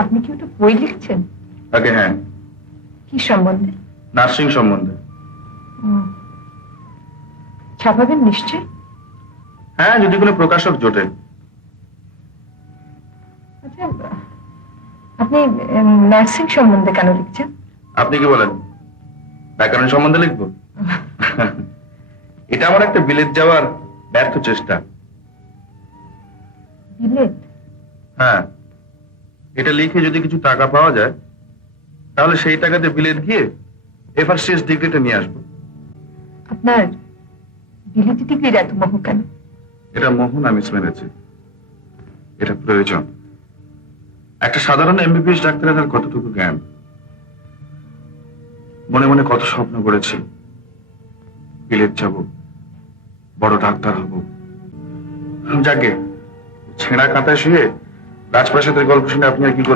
আপনি কি ওটা বই লিখছেন? আগে হ্যাঁ, কি সম্বন্ধে? নার্সিং সম্বন্ধে। ছাপাবেন নিশ্চয়? হ্যাঁ, যদি কোনো প্রকাশক জোটে। আচ্ছা, আপনি নার্সিং সম্বন্ধে কেন লিখছেন? আপনি কি বলেন, ব্যাকরণ সম্বন্ধে লিখবো? এটা আমার একটা বিলেত যাওয়ার ব্যর্থ চেষ্টা। বিলেত? হ্যাঁ, এটা লিখে যদি কিছু টাকা পাওয়া যায় তাহলে সেই টাকাতে বিলেত গিয়ে এফআরসিএস ডিগ্রিটা নিয়ে আসবো। আপনার বিলেতি ডিগ্রির এত মোহ কেন? এটা মোহ না মিস মেরেছে, এটা প্রয়োজন। একটা সাধারণ এমবিবিএস ডাক্তারের আর কতটুকু জ্ঞান। মনে মনে কত স্বপ্ন করেছি, বিলেত যাব, বড় ডাক্তার হব। যাকে ছেঁড়া কাঁথায় শুয়ে রাজপ্রাসাদের গল্প শুনে আপনি আর কি